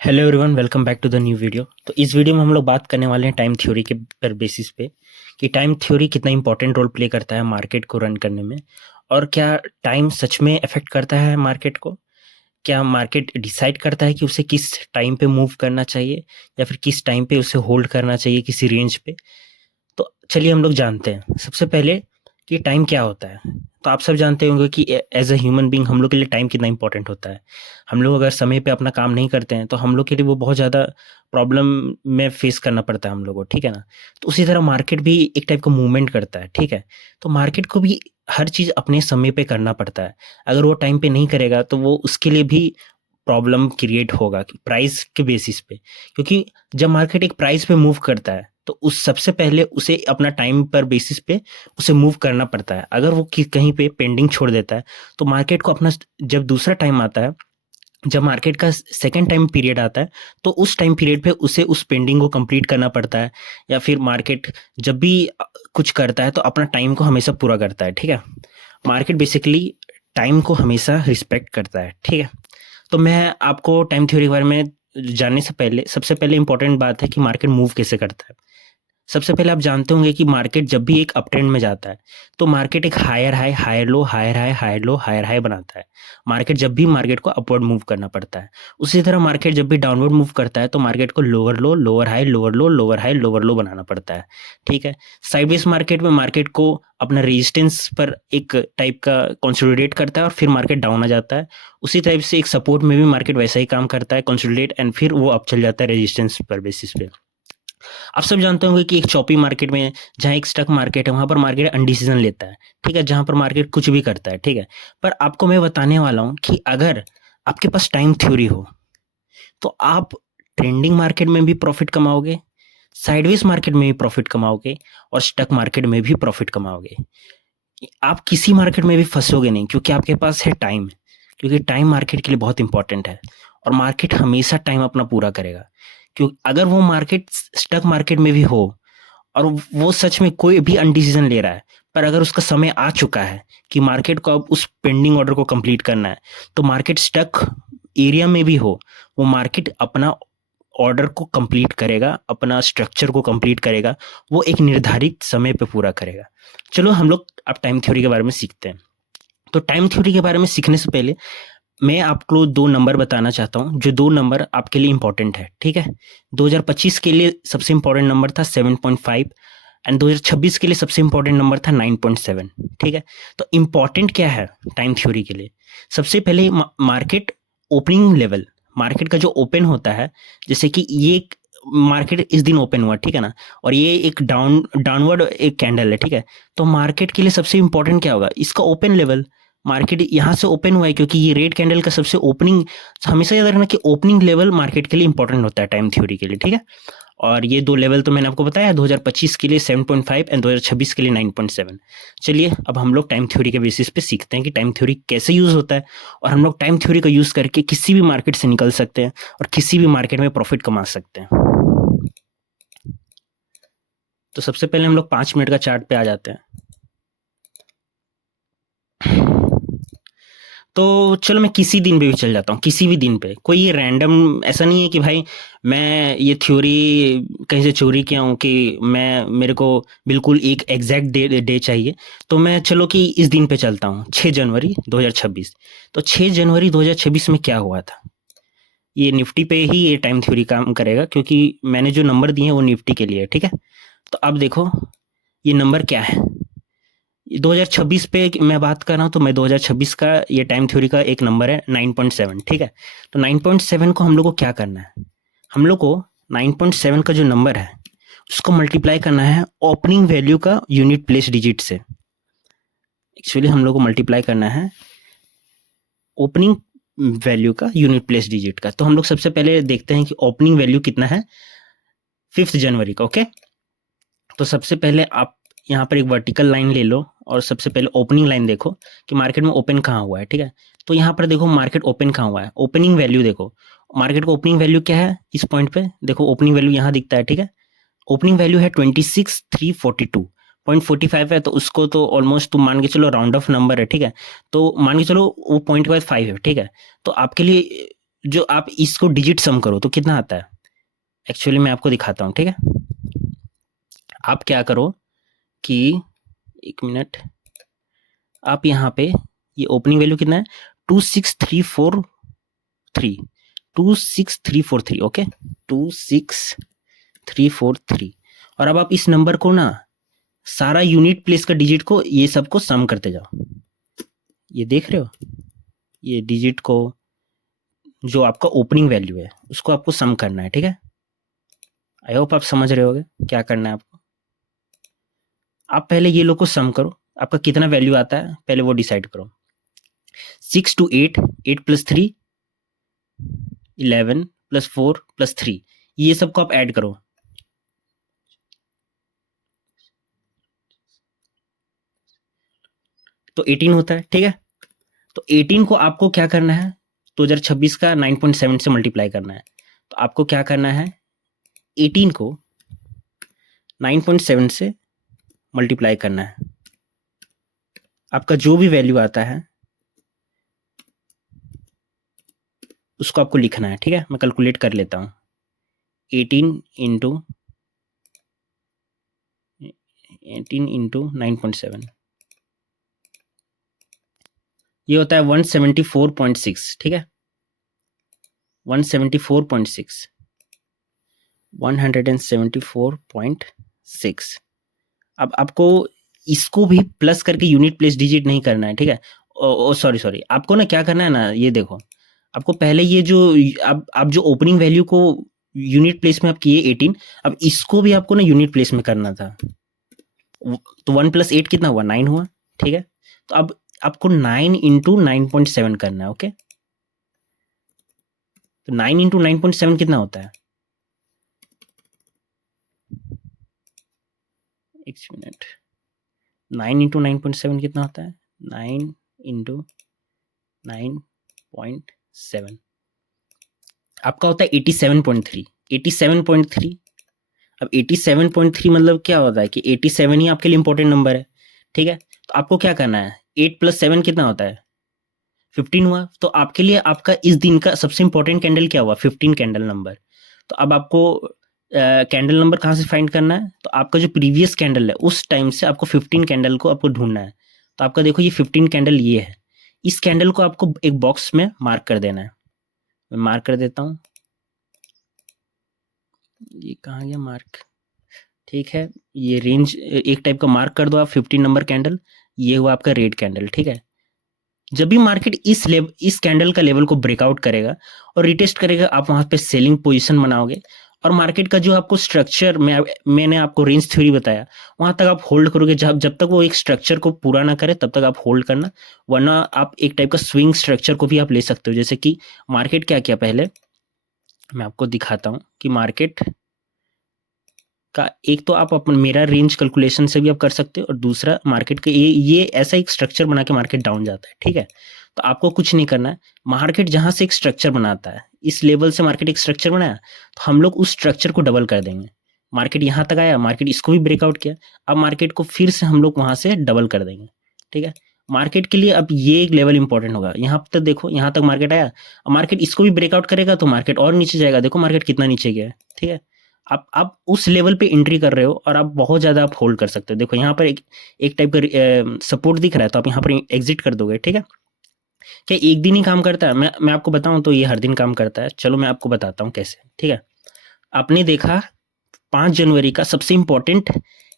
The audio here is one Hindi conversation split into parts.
Hello everyone, welcome back to the new video. तो इस वीडियो में हम लोग बात करने वाले हैं टाइम थ्योरी के पर बेसिस पे कि टाइम थ्योरी कितना इंपॉर्टेंट रोल प्ले करता है मार्केट को रन करने में, और क्या टाइम सच में अफेक्ट करता है मार्केट को। क्या मार्केट डिसाइड करता है कि उसे किस टाइम पे मूव करना चाहिए या फिर किस टाइम पे उसे होल्ड करना चाहिए किसी रेंज पे। तो चलिए हम लोग जानते हैं सबसे पहले कि टाइम क्या होता है। तो आप सब जानते होंगे कि एज अ ह्यूमन बीइंग हम लोग के लिए टाइम कितना इंपॉर्टेंट होता है। हम लोग अगर समय पे अपना काम नहीं करते हैं तो हम लोग के लिए वो बहुत ज़्यादा प्रॉब्लम में फेस करना पड़ता है हम लोग को, ठीक है ना। तो उसी तरह मार्केट भी एक टाइप का मूवमेंट करता है, ठीक है। तो मार्केट को भी हर चीज़ अपने समय पे करना पड़ता है। अगर वो टाइम पे नहीं करेगा तो वो उसके लिए भी प्रॉब्लम क्रिएट होगा कि प्राइस के बेसिस पे, क्योंकि जब मार्केट एक प्राइस पे मूव करता है तो उस सबसे पहले उसे अपना टाइम पर बेसिस पे उसे मूव करना पड़ता है। अगर वो कहीं पे पेंडिंग छोड़ देता है तो मार्केट को अपना, जब दूसरा टाइम आता है, जब मार्केट का सेकंड टाइम पीरियड आता है, तो उस टाइम पीरियड पे उसे उस पेंडिंग को कंप्लीट करना पड़ता है। या फिर मार्केट जब भी कुछ करता है तो अपना टाइम को हमेशा पूरा करता है, ठीक है। मार्केट बेसिकली टाइम को हमेशा रिस्पेक्ट करता है, ठीक है। तो मैं आपको टाइम थ्योरी के बारे में जानने से पहले सबसे पहले इंपॉर्टेंट बात है कि मार्केट मूव कैसे करता है। सबसे पहले आप जानते होंगे कि मार्केट जब भी एक अप ट्रेंड में जाता है तो मार्केट एक higher high higher low higher high higher low higher high बनाता है। मार्केट जब भी मार्केट को अपवर्ड मूव करना पड़ता है, उसी तरह मार्केट जब भी डाउनवर्ड मूव करता है तो मार्केट को lower low lower high lower low lower high lower low बनाना पड़ता है, ठीक है। साइडवेज मार्केट में मार्केट को अपना रेजिस्टेंस पर एक टाइप का कंसोलिडेट करता है और फिर मार्केट डाउन आ जाता है। उसी टाइप से एक सपोर्ट में भी मार्केट वैसा ही काम करता है, कंसोलिडेट, एंड फिर वो अप चल जाता है रेजिस्टेंस पर बेसिस पे। आप सब जानते होंगे कि एक चॉपी मार्केट में, जहाँ एक स्टॉक मार्केट है, वहां पर मार्केट अनडिसीजन लेता है, ठीक है, जहां पर मार्केट कुछ भी करता है, ठीक है। पर आपको मैं बताने वाला हूं कि अगर आपके पास टाइम थ्योरी हो तो आप ट्रेंडिंग मार्केट में भी प्रॉफिट कमाओगे, साइडवेज मार्केट में भी प्रॉफिट कमाओगे, और स्टॉक मार्केट में भी प्रॉफिट कमाओगे। आप किसी मार्केट में भी फंसोगे नहीं, क्योंकि आपके पास है टाइम। क्योंकि टाइम मार्केट के लिए बहुत इंपॉर्टेंट है, और मार्केट हमेशा टाइम अपना पूरा करेगा। क्यों, अगर वो मार्केट स्टॉक मार्केट में भी हो और वो सच में कोई भी अनडिसीजन ले रहा है, पर अगर उसका समय आ चुका है कि मार्केट को अब उस पेंडिंग ऑर्डर को कंप्लीट करना है, तो मार्केट स्टक एरिया में भी हो, वो मार्केट अपना ऑर्डर को कंप्लीट करेगा, अपना स्ट्रक्चर को कंप्लीट करेगा, वो एक निर्धारित समय पे पूरा करेगा। चलो हम लोग अब टाइम थ्योरी के बारे में सीखते हैं। तो टाइम थ्योरी के बारे में सीखने से पहले मैं आपको दो नंबर बताना चाहता हूँ, जो दो नंबर आपके लिए इंपॉर्टेंट है, ठीक है। 2025 के लिए सबसे इंपॉर्टेंट नंबर था 7.5, एंड 2026 के लिए सबसे इंपॉर्टेंट नंबर था 9.7, ठीक है। तो इंपॉर्टेंट क्या है टाइम थ्योरी के लिए? सबसे पहले मार्केट ओपनिंग लेवल, मार्केट का जो ओपन होता है, जैसे कि ये मार्केट इस दिन ओपन हुआ, ठीक है ना, और ये एक डाउनवर्ड एक कैंडल है, ठीक है। तो मार्केट के लिए सबसे इंपॉर्टेंट क्या होगा? इसका ओपन लेवल। मार्केट यहाँ से ओपन हुआ है क्योंकि ये रेड कैंडल का सबसे ओपनिंग, हमेशा याद रखना कि ओपनिंग लेवल मार्केट के लिए इंपॉर्टेंट होता है टाइम थ्योरी के लिए, ठीक है। और ये दो लेवल तो मैंने आपको बताया, 2025 के लिए 7.5 एंड 2026 के लिए 9.7। चलिए अब हम लोग टाइम थ्योरी के बेसिस पे सीखते हैं कि टाइम थ्योरी कैसे यूज होता है, और हम लोग टाइम थ्योरी का यूज करके किसी भी मार्केट से निकल सकते हैं और किसी भी मार्केट में प्रॉफिट कमा सकते हैं। तो सबसे पहले हम लोग 5 मिनट का चार्ट पे आ जाते हैं। तो चलो मैं किसी दिन पे भी चल जाता हूँ, किसी भी दिन पे, कोई ये रैंडम ऐसा नहीं है कि भाई मैं ये थ्योरी कहीं से चोरी किया हूँ कि मैं, मेरे को बिल्कुल एक एग्जैक्ट डे चाहिए। तो मैं चलो कि इस दिन पे चलता हूँ, 6 जनवरी 2026। तो 6 जनवरी 2026 में क्या हुआ था? ये निफ्टी पे ही ये टाइम थ्योरी काम करेगा, क्योंकि मैंने जो नंबर दिए हैं वो निफ्टी के लिए है, ठीक है। तो अब देखो ये नंबर क्या है। 2026 पे मैं बात कर रहा हूँ, तो मैं 2026 का ये टाइम थ्योरी का एक नंबर है 9.7, ठीक है। तो 9.7 को हम लोग को क्या करना है? हम लोग को 9.7 का जो नंबर है उसको मल्टीप्लाई करना है ओपनिंग वैल्यू का यूनिट प्लेस डिजिट से। एक्चुअली हम लोग को मल्टीप्लाई करना है ओपनिंग वैल्यू का यूनिट प्लेस डिजिट का। तो हम लोग सबसे पहले देखते हैं कि ओपनिंग वैल्यू कितना है 5 जनवरी का, ओके। तो सबसे पहले आप यहाँ पर एक वर्टिकल लाइन ले लो और सबसे पहले ओपनिंग लाइन देखो कि मार्केट में ओपन कहाँ हुआ है, ठीक है। तो यहाँ पर देखो मार्केट ओपन कहाँ हुआ है, ओपनिंग वैल्यू देखो। मार्केट का ओपनिंग वैल्यू क्या है इस पॉइंट पे? देखो ओपनिंग वैल्यू यहाँ दिखता है, ठीक है। ओपनिंग वैल्यू है 26,342.45 है, तो उसको तो ऑलमोस्ट तुम मान के चलो राउंड ऑफ नंबर है, ठीक है। तो मान के चलो वो पॉइंट के बाद 5 है, ठीक है। तो आपके लिए जो आप इसको डिजिट सम करो तो कितना आता है। एक्चुअली मैं आपको दिखाता हूँ, ठीक है। आप क्या करो कि 1 मिनट, आप यहाँ पे ये ओपनिंग वैल्यू कितना है 26343, 26343, ओके 26343। और अब आप इस नंबर को ना सारा यूनिट प्लेस का डिजिट को ये सबको सम करते जाओ। ये देख रहे हो, ये डिजिट को जो आपका ओपनिंग वैल्यू है उसको आपको सम करना है, ठीक है। आई होप आप समझ रहे होगे क्या करना है आपको। आप पहले ये लोग को सम करो, आपका कितना वैल्यू आता है पहले वो डिसाइड करो। 6 to 8, 8 plus 3 11 plus 4 plus 3, ये सबको आप ऐड करो। तो 18 होता है, ठीक है। तो 18 को आपको क्या करना है 2026 का 9.7 से मल्टीप्लाई करना है। तो आपको क्या करना है 18 को 9.7 से मल्टीप्लाई करना है। आपका जो भी वैल्यू आता है उसको आपको लिखना है, ठीक है। मैं कैलकुलेट कर लेता हूँ। 18 इंटू 9.7, ये होता है 174.6, ठीक है। 174.6, 174.6। अब आपको इसको भी प्लस करके यूनिट प्लेस डिजिट नहीं करना है, ठीक है। ओ सॉरी, आपको ना क्या करना है ना, ये देखो, आपको पहले ये जो आप जो ओपनिंग वैल्यू को यूनिट प्लेस में आप किए 18, अब इसको भी आपको ना यूनिट प्लेस में करना था। तो 1 + 8 कितना हुआ 9 हुआ, ठीक है। तो अब आपको 9 इंटू 9.7 करना है, ओके। तो 9 इंटू 9.7 कितना होता है, एक मिनट, 9 इंटू 9.7 कितना होता है 9 इंटू 9.7 आपका होता है 87.3, 87.3। अब 87.3 मतलब क्या होता है कि 87 ही आपके लिए इंपॉर्टेंट नंबर है, ठीक है। तो आपको क्या करना है 8 + 7 कितना होता है 15 हुआ। तो आपके लिए आपका इस दिन का सबसे इंपॉर्टेंट कैंडल क्या हुआ 15 कैंडल नंबर। तो अब आपको कैंडल नंबर कहाँ से फाइंड करना है, तो आपका जो प्रीवियस कैंडल है उस टाइम से आपको 15 कैंडल को आपको ढूंढना है। तो आपका देखो ये 15 कैंडल ये है, इस कैंडल को आपको एक बॉक्स में मार्क कर देना है। मैं मार्क कर देता हूँ, ये कहाँ गया मार्क, ठीक है। ये रेंज एक टाइप का मार्क कर दो आप 15 नंबर कैंडल, ये हुआ आपका रेड कैंडल, ठीक है। जब भी मार्केट इस कैंडल का लेवल को ब्रेकआउट करेगा और रिटेस्ट करेगा, आप वहां पे सेलिंग पोजीशन बनाओगे। और मार्केट का जो आपको स्ट्रक्चर मैंने आपको रेंज थ्योरी बताया, वहां तक आप होल्ड करोगे। जब तक वो एक स्ट्रक्चर को पूरा ना करे तब तक आप होल्ड करना, वरना आप एक टाइप का स्विंग स्ट्रक्चर को भी आप ले सकते हो। जैसे कि मार्केट क्या किया, पहले मैं आपको दिखाता हूँ कि मार्केट का एक तो आप अपन मेरा रेंज कैलकुलेशन से भी आप कर सकते हो, और दूसरा मार्केट के ये ऐसा एक स्ट्रक्चर बना के मार्केट डाउन जाता है, ठीक है। तो आपको कुछ नहीं करना है, मार्केट जहां से एक स्ट्रक्चर बनाता है, इस लेवल से मार्केट एक स्ट्रक्चर बनाया, तो हम लोग उस स्ट्रक्चर को डबल कर देंगे। मार्केट यहाँ तक आया, मार्केट इसको भी ब्रेकआउट किया, अब मार्केट को फिर से हम लोग वहां से डबल कर देंगे, ठीक है। मार्केट के लिए अब ये एक लेवल इंपॉर्टेंट होगा। यहाँ तक देखो, यहाँ तक मार्केट आया, अब मार्केट इसको भी ब्रेकआउट करेगा तो मार्केट और नीचे जाएगा। देखो मार्केट कितना नीचे गया है, ठीक है। आप उस लेवल पे एंट्री कर रहे हो और आप बहुत ज्यादा आप होल्ड कर सकते हो। देखो यहाँ पर एक टाइप का सपोर्ट दिख रहा है, तो आप यहाँ पर एग्जिट कर दोगे, ठीक है। क्या एक दिन ही काम करता है, मैं आपको बताऊं तो ये हर दिन काम करता है। चलो मैं आपको बताता हूँ कैसे, ठीक है। आपने देखा 5 जनवरी का सबसे इंपॉर्टेंट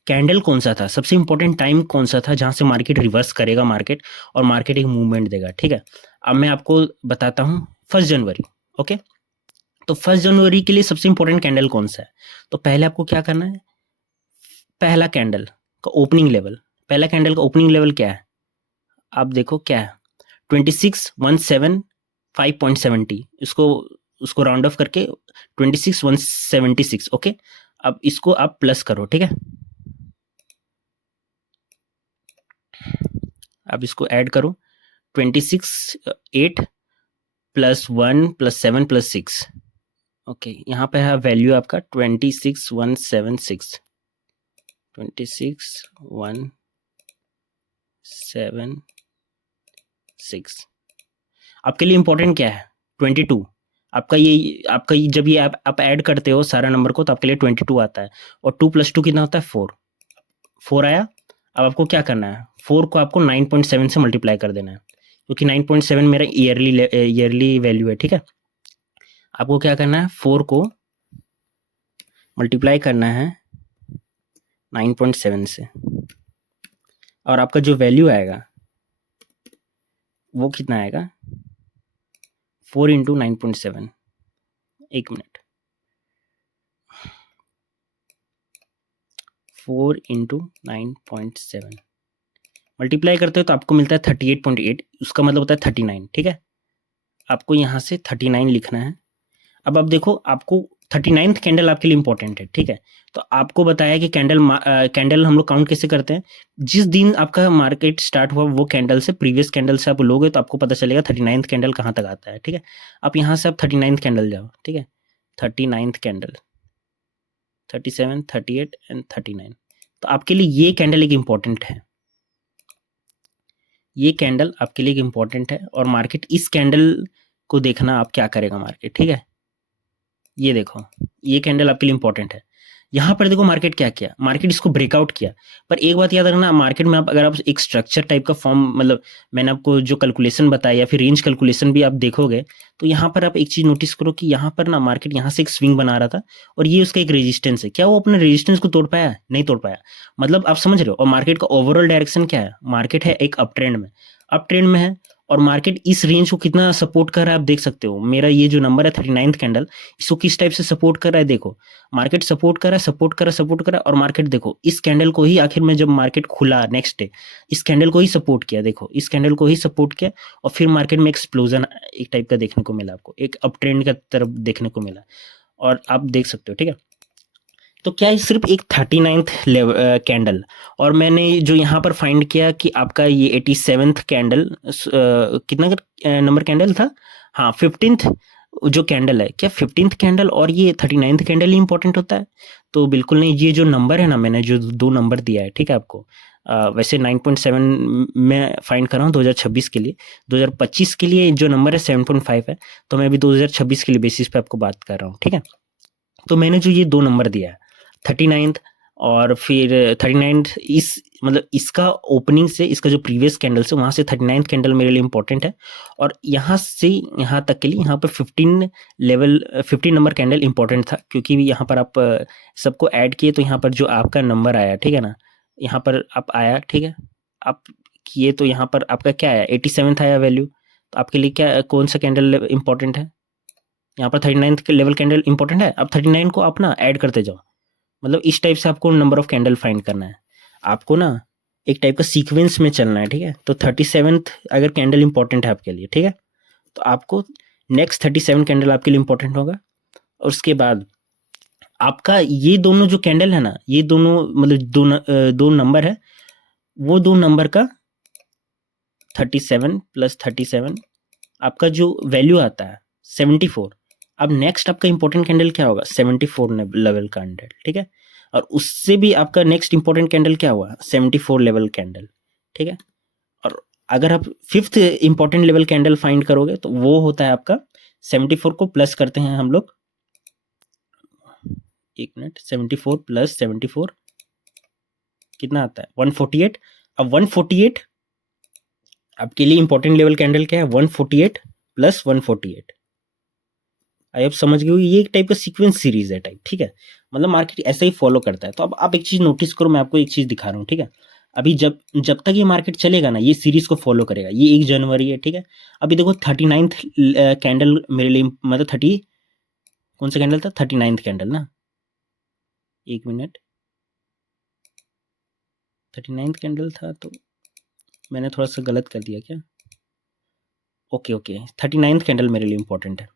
कैंडल कौन सा था, सबसे इंपॉर्टेंट टाइम कौन सा था जहां से मार्केट रिवर्स करेगा मार्केट, और मार्केट एक मूवमेंट देगा, ठीक है। अब मैं आपको बताता हूँ 1 जनवरी, ओके। तो 1 जनवरी के लिए सबसे इंपॉर्टेंट कैंडल कौन सा है, तो पहले आपको क्या करना है, पहला कैंडल का ओपनिंग लेवल, पहला कैंडल का ओपनिंग लेवल क्या है, आप देखो क्या है 26,175.70, इसको उसको राउंड ऑफ करके 26,176, ओके। अब इसको आप प्लस करो, ठीक है। अब इसको ऐड करो 26,8 + 1 + 7 + 6, ओके। यहाँ पे है वैल्यू आपका 26,176, 26,176। आपके लिए इंपॉर्टेंट क्या है 22, आपका ये जब ये आप ऐड करते हो सारा नंबर को तो आपके लिए 22 आता है, और 2 + 2 कितना होता है 4। 4 आया। अब आपको क्या करना है, 4 को आपको 9.7 से मल्टीप्लाई कर देना है, क्योंकि 9.7 मेरा ईयरली वैल्यू है, ठीक है। आपको क्या करना है, 4 को मल्टीप्लाई करना है 9.7 से, और आपका जो वैल्यू आएगा वो कितना आएगा, 4 इंटू 9.7। एक मिनट, 4 इंटू 9.7 मल्टीप्लाई करते हो तो आपको मिलता है 38.8, उसका मतलब होता है 39, ठीक है। आपको यहाँ से 39 लिखना है। अब आप देखो, आपको 39th कैंडल आपके लिए इंपॉर्टेंट है, ठीक है। तो आपको बताया कि कैंडल हम लोग काउंट कैसे करते हैं, जिस दिन आपका मार्केट स्टार्ट हुआ वो कैंडल से, प्रीवियस कैंडल से आप लोगे तो आपको पता चलेगा 39th कैंडल कहाँ तक आता है, ठीक है। आप यहाँ से आप 39th कैंडल जाओ, ठीक है। 39th candle, 37, 38 and 39। तो आपके लिए ये कैंडल एक इम्पॉर्टेंट है, ये कैंडल आपके लिए एक इम्पॉर्टेंट है। और मार्केट इस कैंडल को देखना आप क्या करेगा मार्केट, ठीक है। ये देखो, ये कैंडल आपके लिए इंपॉर्टेंट है। यहाँ पर देखो मार्केट क्या किया, मार्केट इसको ब्रेकआउट किया। पर एक बात याद रखना, मार्केट में आप अगर आप एक स्ट्रक्चर टाइप का फॉर्म, मतलब मैंने आपको जो कैलकुलेशन बताया या फिर रेंज कैलकुलेशन भी आप देखोगे, तो यहाँ पर आप एक चीज नोटिस करो कि यहाँ पर ना मार्केट यहाँ से एक स्विंग बना रहा था, और ये उसका एक रेजिस्टेंस है। क्या वो अपने रेजिस्टेंस को तोड़ पाया? नहीं तोड़ पाया। मतलब आप समझ रहे हो। और मार्केट का ओवरऑल डायरेक्शन क्या है, मार्केट है एक अप ट्रेंड में, अप ट्रेंड में है। और मार्केट इस रेंज को कितना सपोर्ट कर रहा है आप देख सकते हो। मेरा ये जो नंबर है 39th कैंडल, इसको किस टाइप से सपोर्ट कर रहा है देखो। मार्केट सपोर्ट कर रहा है, सपोर्ट कर रहा है, सपोर्ट कर रहा है, और मार्केट देखो इस कैंडल को ही आखिर में जब मार्केट खुला नेक्स्ट डे, इस कैंडल को ही सपोर्ट किया। देखो इस कैंडल को ही सपोर्ट किया, और फिर मार्केट में एक्सप्लोजन एक टाइप का देखने को मिला, आपको एक अप ट्रेंड का तरफ देखने को मिला, और आप देख सकते हो, ठीक है। तो क्या ये सिर्फ एक 39th कैंडल, और मैंने जो यहाँ पर फाइंड किया कि आपका ये 87th कैंडल कितना नंबर कैंडल था, हाँ 15th जो कैंडल है, क्या 15th कैंडल और ये 39th कैंडल ही इंपॉर्टेंट होता है? तो बिल्कुल नहीं। ये जो नंबर है ना, मैंने जो दो नंबर दिया है, ठीक है आपको, वैसे 9.7 मैं फाइंड कर रहा हूँ 2026 के लिए। 2025 के लिए जो नंबर है 7.5 है, तो मैं अभी 2026 के लिए बेसिस पे आपको बात कर रहा हूँ, ठीक है। तो मैंने जो ये दो नंबर दिया है 39th, और फिर 39th, इस मतलब इसका ओपनिंग से इसका जो प्रीवियस कैंडल से वहां से 39th कैंडल मेरे लिए इंपॉर्टेंट है। और यहाँ से यहाँ तक के लिए यहाँ पर 15 नंबर कैंडल इंपॉर्टेंट था, क्योंकि यहाँ पर आप सबको ऐड किए तो यहाँ पर जो आपका नंबर आया, ठीक है ना, यहाँ पर आप आया, ठीक है, आप किए तो यहाँ पर आपका क्या आया, 87th आया वैल्यू। तो आपके लिए क्या, कौन सा कैंडल इंपॉर्टेंट है, यहाँ पर 39th के लेवल कैंडल इंपॉर्टेंट है। अब 39 को आप ना ऐड करते जाओ, मतलब इस टाइप से आपको नंबर ऑफ कैंडल फाइंड करना है। आपको ना एक टाइप का सीक्वेंस में चलना है, ठीक है। तो 37th अगर कैंडल इंपॉर्टेंट है आपके लिए, ठीक है, तो आपको नेक्स्ट 37 कैंडल आपके लिए इंपॉर्टेंट होगा। और उसके बाद आपका ये दोनों जो कैंडल है ना, ये दोनों मतलब दो नंबर है, वो दो नंबर का 37 + 37 आपका जो वैल्यू आता है 74। अब नेक्स्ट आपका इंपॉर्टेंट कैंडल क्या होगा, 74 लेवल कैंडल, ठीक है। और उससे भी आपका नेक्स्ट इंपॉर्टेंट कैंडल क्या हुआ, 74 लेवल कैंडल, ठीक है। और अगर आप fifth important level candle find करोगे तो वो होता है आपका 74 को प्लस करते हैं हम लोग, एक मिनट, 74 + 74 कितना आता है, 148। अब 148 आपके लिए इंपॉर्टेंट लेवल कैंडल क्या है, 148 + 148। आई आप समझ गए हो, ये एक टाइप का सीक्वेंस सीरीज है टाइप, ठीक है। मतलब मार्केट ऐसे ही फॉलो करता है। तो अब आप एक चीज नोटिस करो, मैं आपको एक चीज दिखा रहा हूँ, ठीक है। अभी जब जब तक ये मार्केट चलेगा ना, ये सीरीज को फॉलो करेगा। ये 1 जनवरी है, ठीक है। अभी देखो 39th कैंडल मेरे लिए, मतलब 30, कौन सा कैंडल था, 39th कैंडल ना, एक मिनट, 39th कैंडल था, तो मैंने थोड़ा सा गलत कर दिया क्या, ओके ओके, 39th कैंडल मेरे लिए इंपॉर्टेंट है।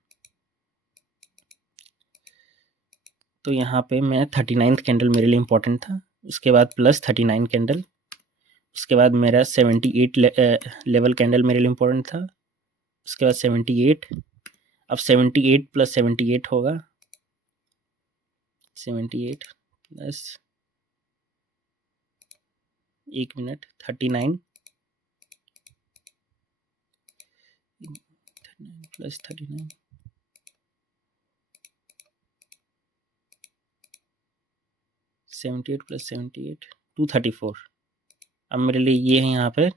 तो यहाँ पे मैं 39th कैंडल मेरे लिए इंपॉर्टेंट था, उसके बाद +39 कैंडल, उसके बाद मेरा 78 लेवल कैंडल मेरे लिए इंपॉर्टेंट था, उसके बाद 78। अब 78 + 78 होगा 78 प्लस, एक मिनट, 39 + 39, 78 प्लस 78 234। अब मेरे लिए ये है यहाँ पर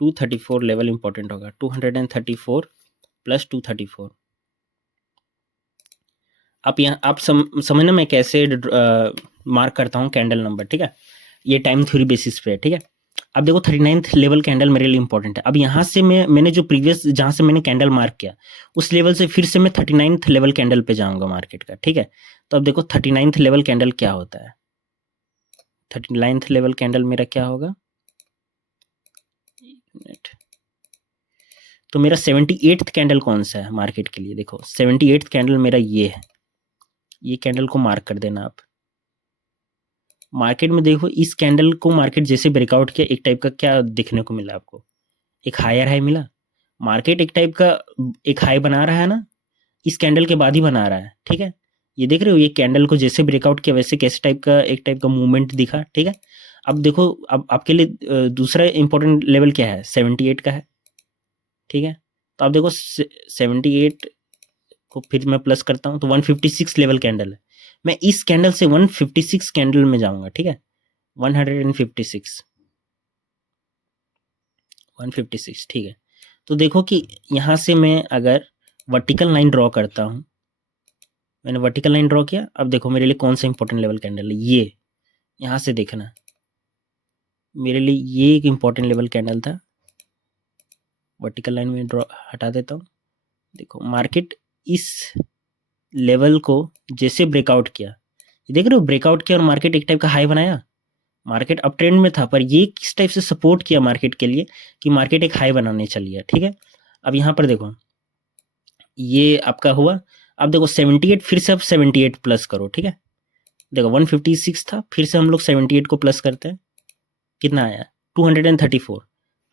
234 लेवल इंपॉर्टेंट होगा। 234 प्लस 234। आप यहाँ आप समझना मैं कैसे मार्क करता हूँ कैंडल नंबर, ठीक है। ये टाइम थ्योरी बेसिस पे है, ठीक है। अब देखो 39th लेवल कैंडल मेरे लिए इंपॉर्टेंट है। अब यहाँ से मैंने जो प्रीवियस जहाँ से मैंने कैंडल मार्क किया उस लेवल से फिर से मैं 39th लेवल कैंडल पे जाऊंगा मार्केट का, ठीक है। तो अब देखो 39th लेवल कैंडल क्या होता है। 39th लेवल कैंडल मेरा क्या होगा, तो मेरा 78th कैंडल कौन सा है मार्केट के लिए। देखो 78th कैंडल मेरा ये है, ये कैंडल को मार्क कर देना आप। मार्केट में देखो इस कैंडल को मार्केट जैसे ब्रेकआउट किया एक टाइप का क्या दिखने को मिला आपको, एक हायर हाई मिला। मार्केट एक टाइप का एक हाई बना रहा है ना, इस कैंडल के बाद ही बना रहा है, ठीक है। ये देख रहे हो, ये कैंडल को जैसे ब्रेकआउट किया वैसे कैसे टाइप का एक टाइप का मूवमेंट दिखा, ठीक है। अब देखो अब आपके लिए दूसरा इंपॉर्टेंट लेवल क्या है, 78 का है, ठीक है। तो आप देखो 78 को फिर मैं प्लस करता हूँ तो 156 लेवल कैंडल है। मैं इस कैंडल से 156 कैंडल में जाऊंगा, ठीक है। 156 156, ठीक है। तो देखो कि यहाँ से मैं अगर वर्टिकल लाइन ड्रॉ करता हूँ, मैंने वर्टिकल लाइन ड्रॉ किया। अब देखो मेरे लिए कौन सा इंपॉर्टेंट लेवल कैंडल है, ये यहाँ से देखना मेरे लिए ये एक इंपॉर्टेंट लेवल कैंडल था। वर्टिकल लाइन में ड्रॉ हटा देता हूँ। देखो मार्केट इस लेवल को जैसे ब्रेकआउट किया, देख रहे हो ब्रेकआउट किया और मार्केट एक टाइप का हाई बनाया। मार्केट अप ट्रेंड में था पर ये किस टाइप से सपोर्ट किया मार्केट के लिए कि मार्केट एक हाई बनाने चल गया, ठीक है। अब यहाँ पर देखो ये आपका हुआ। अब देखो 78 फिर से अब 78 प्लस करो, ठीक है। देखो 156 था, फिर से हम लोग 78 को प्लस करते हैं, कितना आया 234।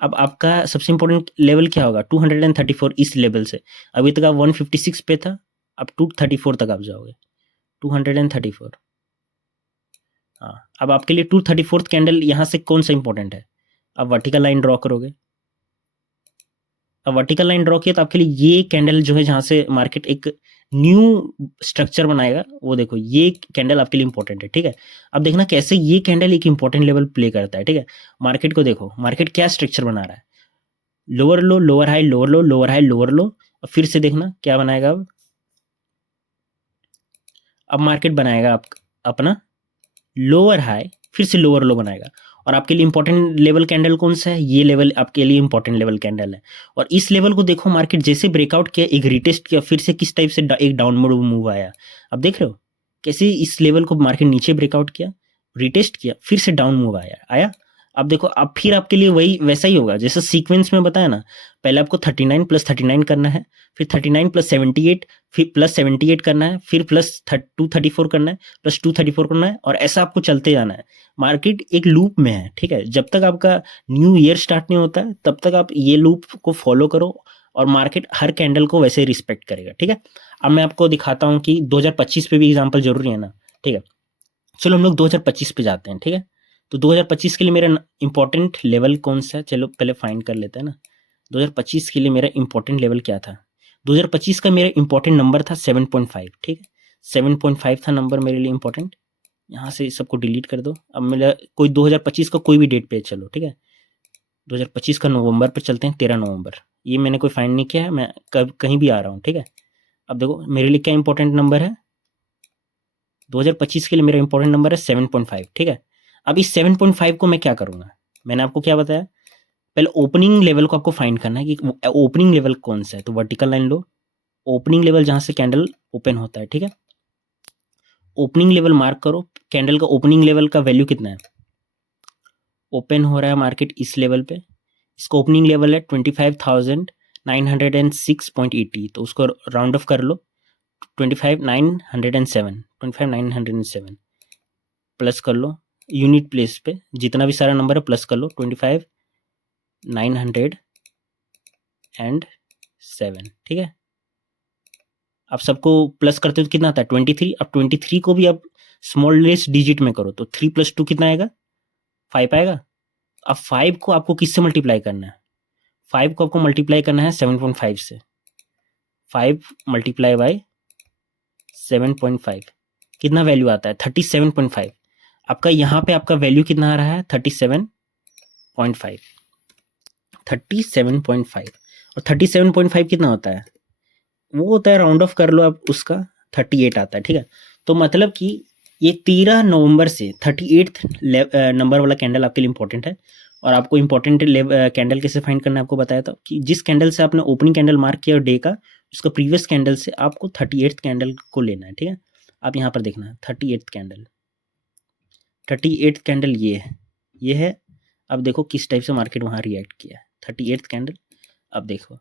अब आपका सबसे इंपॉर्टेंट लेवल क्या होगा 234। इस लेवल से अभी तक आप 156 पे था, अब 234 तक आप जाओगे 234। हाँ, अब आपके लिए 234th कैंडल यहाँ से कौन सा इंपॉर्टेंट है, अब वर्टिकल लाइन ड्रॉ करोगे। अब वर्टिकल लाइन ड्रॉ किया तो आपके लिए ये कैंडल जो है जहाँ से मार्केट एक न्यू स्ट्रक्चर बनाएगा, वो देखो ये कैंडल आपके लिए इंपॉर्टेंट है, ठीक है। अब देखना कैसे ये कैंडल एक इंपॉर्टेंट लेवल प्ले करता है, ठीक है। मार्केट को देखो, मार्केट क्या स्ट्रक्चर बना रहा है, lower low lower high lower low lower high lower लो। और फिर से देखना क्या बनाएगा। अब मार्केट बनाएगा आप अपना लोअर हाई, फिर से लोअर लो बनाएगा। और आपके लिए इंपॉर्टेंट लेवल कैंडल कौन सा है, ये लेवल आपके लिए इंपॉर्टेंट लेवल कैंडल है। और इस लेवल को देखो मार्केट जैसे ब्रेकआउट किया, एक रिटेस्ट किया, फिर से किस टाइप से एक डाउनवर्ड मूव आया। अब देख रहे हो कैसे इस लेवल को मार्केट नीचे ब्रेकआउट किया, रिटेस्ट किया, फिर से डाउन मूव आया आया। अब देखो अब फिर आपके लिए वही वैसा ही होगा जैसे सीक्वेंस में बताया ना। पहले आपको 39 प्लस 39 करना है, फिर 39 प्लस 78, फिर प्लस 78 करना है, फिर प्लस 234 करना है, प्लस 234 करना है, और ऐसा आपको चलते जाना है। मार्केट एक लूप में है, ठीक है। जब तक आपका न्यू ईयर स्टार्ट नहीं होता है तब तक आप ये लूप को फॉलो करो और मार्केट हर कैंडल को वैसे रिस्पेक्ट करेगा, ठीक है। अब मैं आपको दिखाता हूँ कि 2025 पे भी एग्जाम्पल जरूरी है ना, ठीक है। चलो हम लोग 2025 पे जाते हैं, ठीक है। तो 2025 के लिए मेरा इंपॉर्टेंट लेवल कौन सा है, चलो पहले फाइंड कर लेते हैं ना। 2025 के लिए मेरा इंपॉर्टेंट लेवल क्या था, 2025 का मेरा इंपॉर्टेंट नंबर था 7.5, ठीक है। 7.5 था नंबर मेरे लिए इंपॉर्टेंट। यहाँ से सबको डिलीट कर दो। अब मेरा कोई 2025 का कोई भी डेट पे चलो, ठीक है। 2025 का नवंबर पे चलते हैं, 13 नवंबर। ये मैंने कोई फाइंड नहीं किया है, मैं कहीं भी आ रहा हूँ, ठीक है। अब देखो मेरे लिए क्या इंपॉर्टेंट नंबर है, 2025 के लिए मेरा इंपॉर्टेंट नंबर है 7.5, ठीक है। अब इस 7.5 को मैं क्या करूंगा, मैंने आपको क्या बताया, पहले ओपनिंग लेवल को आपको फाइंड करना है कि ओपनिंग लेवल कौन सा है। तो वर्टिकल लाइन लो, ओपनिंग लेवल जहां से कैंडल ओपन होता है, ठीक है। ओपनिंग लेवल मार्क करो, कैंडल का ओपनिंग लेवल का वैल्यू कितना है, ओपन हो रहा है मार्केट इस लेवल पे, इसका ओपनिंग लेवल है 25,906.80, तो उसको राउंड ऑफ कर लो 25,907 प्लस कर लो यूनिट प्लेस पे, जितना भी सारा नंबर है प्लस कर लो 25,907, ठीक है। आप सबको प्लस करते हो तो कितना आता है 23। अब 23 को भी आप स्मॉलेस्ट डिजिट में करो तो 3 + 2 कितना आएगा 5 आएगा। अब 5 को आपको किससे मल्टीप्लाई करना है, 5 को आपको मल्टीप्लाई करना है 7.5 से। 5 मल्टीप्लाई बाय 7.5 कितना वैल्यू आता है 37.5। आपका यहाँ पे आपका वैल्यू कितना आ रहा है 37.5 37.5 और 37.5 कितना होता है, वो होता है राउंड ऑफ कर लो आप उसका 38 आता है, ठीक है। तो मतलब कि ये 13 नवंबर से 38th नंबर वाला कैंडल आपके लिए इंपॉर्टेंट है। और आपको इंपॉर्टेंट कैंडल कैसे फाइंड करना है आपको बताया था कि जिस कैंडल से आपने ओपनिंग कैंडल मार्क किया डे का, उसका प्रीवियस कैंडल से आपको 38th कैंडल को लेना है, ठीक है। आप यहाँ पर देखना 38th कैंडल, 38th कैंडल ये है। अब देखो किस टाइप से मार्केट वहाँ रिएक्ट किया है 38th कैंडल। अब देखो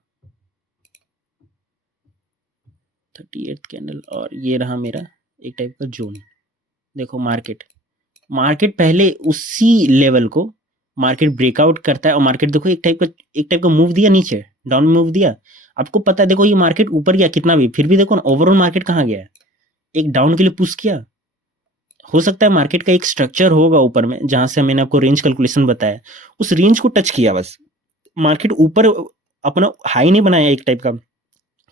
38th कैंडल और ये रहा मेरा एक टाइप का जोन। देखो मार्केट पहले उसी लेवल को मार्केट ब्रेकआउट करता है और मार्केट देखो एक टाइप का मूव दिया नीचे, डाउन मूव दिया। आपको पता है देखो ये मार्केट ऊपर गया कितना भी, फिर भी देखो ना ओवरऑल मार्केट कहाँ गया है, एक डाउन के लिए पुश किया। हो सकता है मार्केट का एक स्ट्रक्चर होगा ऊपर में, जहां से मैंने आपको रेंज कैलकुलेशन बताया, उस रेंज को टच किया बस। मार्केट ऊपर अपना हाई नहीं बनाया एक टाइप का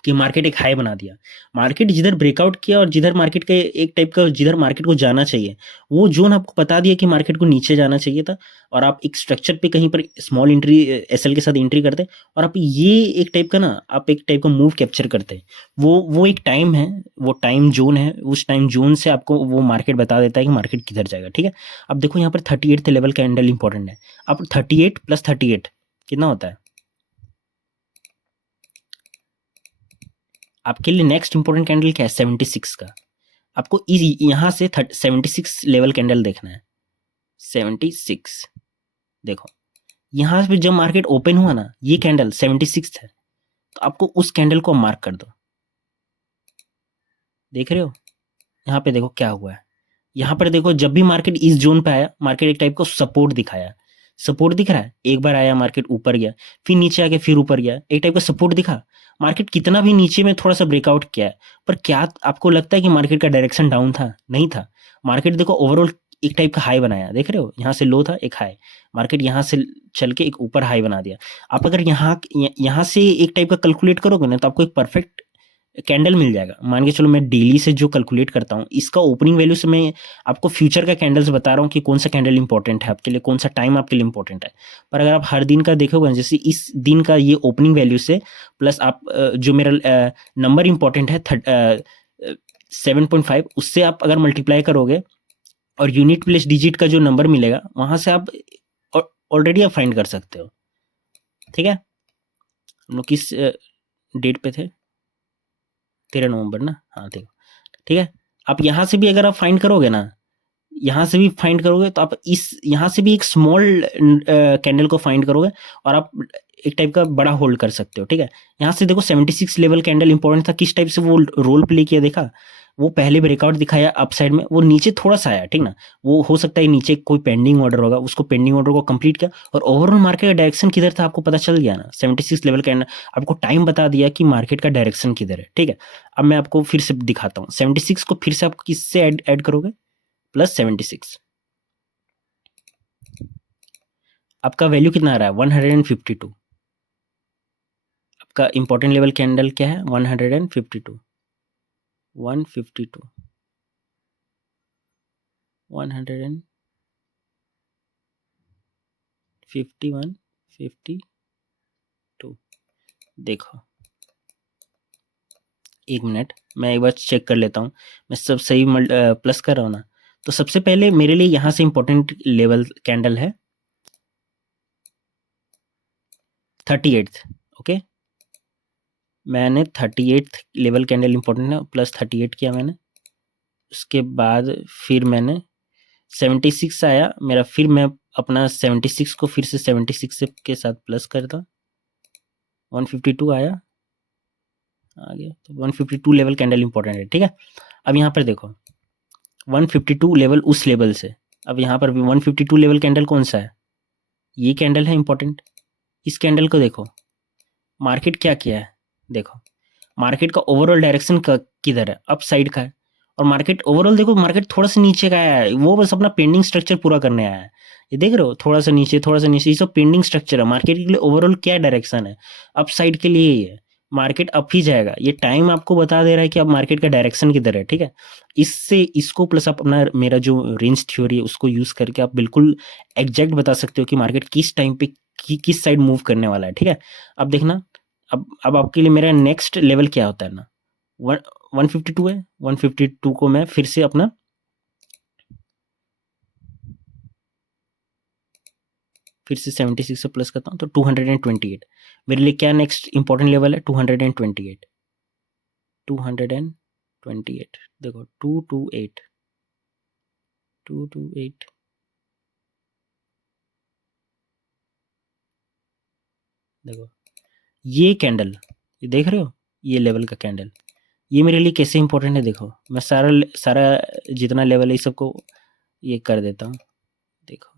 कि मार्केट एक हाई बना दिया। मार्केट जिधर ब्रेकआउट किया और जिधर मार्केट का एक टाइप का जिधर मार्केट को जाना चाहिए, वो जोन आपको बता दिया कि मार्केट को नीचे जाना चाहिए था। और आप एक स्ट्रक्चर पे कहीं पर स्मॉल एंट्री एसएल के साथ एंट्री करते और आप ये एक टाइप का ना आप एक टाइप का मूव कैप्चर करते। वो एक टाइम है, वो टाइम जोन है, उस टाइम जोन से आपको वो मार्केट बता देता है कि मार्केट किधर जाएगा, ठीक है। अब देखो यहाँ पर 38th लेवल कैंडल इंपॉर्टेंट है। अब 38 + 38 कितना होता है आपके लिए। नेक्स्ट इंपॉर्टेंट कैंडल क्या है 76 का। आपको यहां से 76 लेवल कैंडल देखना है। 76 देखो, यहां पे जब मार्केट ओपन हुआ ना, ये कैंडल 76 है, तो आपको उस कैंडल को मार्क कर दो। देख रहे हो यहाँ पे देखो क्या हुआ है। यहाँ पर देखो जब भी मार्केट इस जोन पे आया, मार्केट एक टाइप का सपोर्ट दिखाया। सपोर्ट दिख रहा है, एक बार आया मार्केट ऊपर गया, फिर नीचे आ गया, फिर ऊपर गया, एक टाइप का सपोर्ट दिखा। मार्केट कितना भी नीचे में थोड़ा सा ब्रेकआउट किया है, पर क्या आपको लगता है कि मार्केट का डायरेक्शन डाउन था? नहीं था। मार्केट देखो ओवरऑल एक टाइप का हाई बनाया, देख रहे हो यहाँ से लो था एक हाई, मार्केट यहाँ से चल के एक ऊपर हाई बना दिया। आप अगर यहाँ से एक टाइप का कैलकुलेट करोगे ना, तो आपको एक परफेक्ट कैंडल मिल जाएगा। मान के चलो मैं डेली से जो कैलकुलेट करता हूँ, इसका ओपनिंग वैल्यू से मैं आपको फ्यूचर का कैंडल्स बता रहा हूँ कि कौन सा कैंडल इंपॉर्टेंट है आपके लिए, कौन सा टाइम आपके लिए इंपॉर्टेंट है। पर अगर आप हर दिन का देखोगे, जैसे इस दिन का ये ओपनिंग वैल्यू से प्लस आप जो मेरा नंबर इंपॉर्टेंट है 7.5, उससे आप अगर मल्टीप्लाई करोगे और यूनिट प्लस डिजिट का जो नंबर मिलेगा, वहां से आप ऑलरेडी आप फाइंड कर सकते हो, ठीक है। हम लोग किस डेट पे थे, 13 नवंबर ना, हाँ ठीक है। आप यहाँ से भी अगर आप फाइंड करोगे ना, यहाँ से भी फाइंड करोगे, तो आप इस यहाँ से भी एक स्मॉल कैंडल को फाइंड करोगे और आप एक टाइप का बड़ा होल्ड कर सकते हो, ठीक है। यहाँ से देखो 76 लेवल कैंडल इंपॉर्टेंट था, किस टाइप से वो रोल प्ले किया देखा। वो पहले ब्रेकआउट दिखाया अपसाइड में, वो नीचे थोड़ा सा आया, ठीक ना। वो हो सकता है नीचे कोई पेंडिंग ऑर्डर होगा, उसको पेंडिंग ऑर्डर को कंप्लीट किया और ओवरऑल मार्केट का डायरेक्शन किधर था आपको पता चल गया ना। 76 लेवल कैंडल आपको टाइम बता दिया कि मार्केट का डायरेक्शन किधर है, ठीक है। अब मैं आपको फिर से दिखाता हूँ 76 को, फिर से आप किससे ऐड करोगे, +76। आपका वैल्यू कितना आ रहा है 152। आपका इंपॉर्टेंट लेवल कैंडल क्या है 152 152 151 52। देखो एक मिनट, मैं एक बार चेक कर लेता हूँ मैं सब सही प्लस कर रहा हूँ ना। तो सबसे पहले मेरे लिए यहाँ से इंपॉर्टेंट लेवल कैंडल है 38th, ओके। मैंने 38th लेवल कैंडल इंपॉर्टेंट है, +38 किया मैंने। उसके बाद फिर मैंने 76 आया मेरा, फिर मैं अपना 76 को फिर से 76 के साथ प्लस करता, 152 आया, आ गया। तो 152 लेवल कैंडल इंपॉर्टेंट है, ठीक है। अब यहाँ पर देखो 152 लेवल उस लेवल से, अब यहाँ पर भी 152 लेवल कैंडल कौन सा है, ये कैंडल है इंपॉर्टेंट। इस कैंडल को देखो मार्केट क्या किया है, देखो मार्केट का ओवरऑल डायरेक्शन किधर है, अप साइड का है। और मार्केट ओवरऑल देखो मार्केट थोड़ा सा नीचे का आया है, वो बस अपना पेंडिंग स्ट्रक्चर पूरा करने आया है। ये देख रहे हो थोड़ा सा नीचे, ये सब पेंडिंग स्ट्रक्चर है। मार्केट के लिए ओवरऑल क्या डायरेक्शन है, अप साइड के लिए ही है। मार्केट अप ही जाएगा। ये टाइम आपको बता दे रहा है कि अब मार्केट का डायरेक्शन किधर है, ठीक है? इससे इसको प्लस आप अपना मेरा जो रेंज थ्योरी है उसको यूज़ करके आप बिल्कुल एग्ज़ैक्ट बता सकते हो कि मार्केट किस टाइम पे किस साइड मूव करने वाला है, ठीक है? अब देखना, अब आपके लिए मेरा नेक्स्ट लेवल क्या होता है ना, वन 152 है, 152 को मैं फिर से अपना फिर से 76 से प्लस करता हूँ तो 228 मेरे लिए क्या नेक्स्ट इंपॉर्टेंट लेवल है, 228 228 देखो 228 देखो ये कैंडल, ये देख रहे हो, ये लेवल का कैंडल, ये मेरे लिए कैसे इंपॉर्टेंट है। देखो मैं सारा सारा जितना लेवल है सबको ये कर देता हूँ। देखो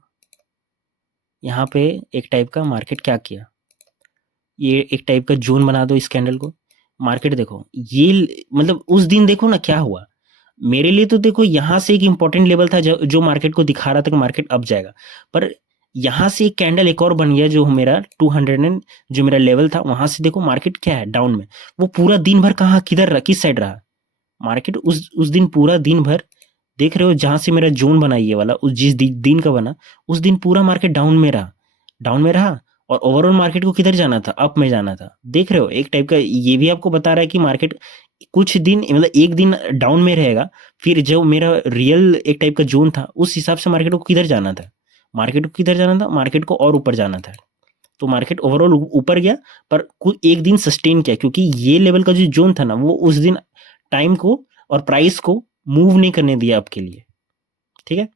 यहाँ पे एक टाइप का मार्केट क्या किया, ये एक टाइप का जोन बना दो इस कैंडल को। मार्केट देखो ये मतलब उस दिन देखो ना क्या हुआ, मेरे लिए तो देखो यहाँ से एक इम्पोर्टेंट लेवल था जो मार्केट को दिखा रहा था कि मार्केट अप जाएगा, पर यहाँ से एक कैंडल एक और बन गया जो मेरा 200 एंड जो मेरा लेवल था वहां से देखो मार्केट क्या है डाउन में। वो पूरा दिन भर कहाँ किधर रहा, किस साइड रहा मार्केट उस दिन पूरा दिन भर, देख रहे हो जहां से मेरा जोन बना ये वाला उस जिस दिन का बना उस दिन पूरा मार्केट डाउन में रहा और ओवरऑल मार्केट को किधर जाना था, अप में जाना था। देख रहे हो एक टाइप का ये भी आपको बता रहा है कि मार्केट कुछ दिन मतलब एक दिन डाउन में रहेगा, फिर जो मेरा रियल एक टाइप का जोन था उस हिसाब से मार्केट को किधर जाना था, मार्केट को और ऊपर जाना था। तो मार्केट ओवरऑल ऊपर गया पर कुछ एक दिन सस्टेन किया क्योंकि ये लेवल का जो जोन था ना वो उस दिन टाइम को और प्राइस को मूव नहीं करने दिया आपके लिए, ठीक है?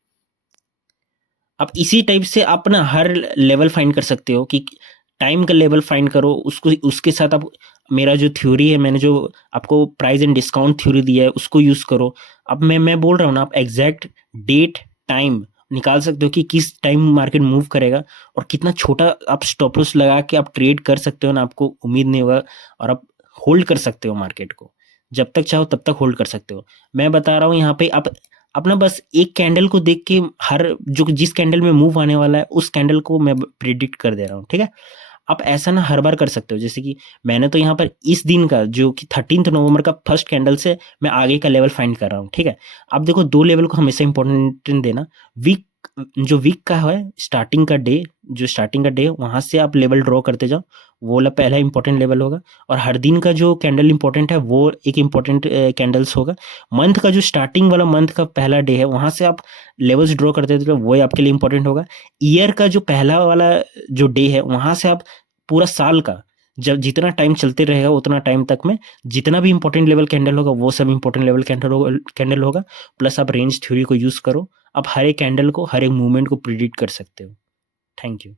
आप इसी टाइप से आप ना हर लेवल फाइंड कर सकते हो कि टाइम का लेवल फाइंड करो, उसको उसके साथ आप मेरा जो थ्योरी है मैंने जो आपको प्राइस एंड डिस्काउंट थ्योरी दिया है उसको यूज करो। अब मैं बोल रहा हूँ ना आप एग्जैक्ट डेट टाइम निकाल सकते हो कि किस टाइम मार्केट मूव करेगा और कितना छोटा आप स्टॉप लॉस लगा के आप ट्रेड कर सकते हो ना, आपको उम्मीद नहीं होगा और आप होल्ड कर सकते हो मार्केट को, जब तक चाहो तब तक होल्ड कर सकते हो। मैं बता रहा हूँ यहाँ पे आप अपना बस एक कैंडल को देख के हर जो जिस कैंडल में मूव आने वाला है उस कैंडल को मैं प्रिडिक्ट कर दे रहा हूँ, ठीक है? आप ऐसा ना हर बार कर सकते हो, जैसे कि मैंने तो यहाँ पर इस दिन का जो कि 13 नवंबर का फर्स्ट कैंडल से मैं आगे का लेवल फाइंड कर रहा हूँ, ठीक है? आप देखो दो लेवल को हमेशा इंपॉर्टेंट देना। वीक जो वीक का है स्टार्टिंग का डे वहां से आप लेवल ड्रॉ करते जाओ, वो वाला पहला इंपॉर्टेंट लेवल होगा। और हर दिन का जो कैंडल इंपॉर्टेंट है वो एक इंपॉर्टेंट कैंडल्स होगा। मंथ का जो स्टार्टिंग वाला मंथ का पहला डे है वहां से आप लेवल्स ड्रॉ करते थे तो वो आपके लिए इंपॉर्टेंट होगा। ईयर का जो पहला वाला जो डे है वहां से आप पूरा साल का जब जितना टाइम चलते रहेगा उतना टाइम तक में जितना भी इंपॉर्टेंट लेवल कैंडल होगा वो सब इंपॉर्टेंट लेवल कैंडल होगा। प्लस आप रेंज थ्योरी को यूज करो, आप हर एक कैंडल को हर एक मूवमेंट को प्रिडिक्ट कर सकते हो। Thank you.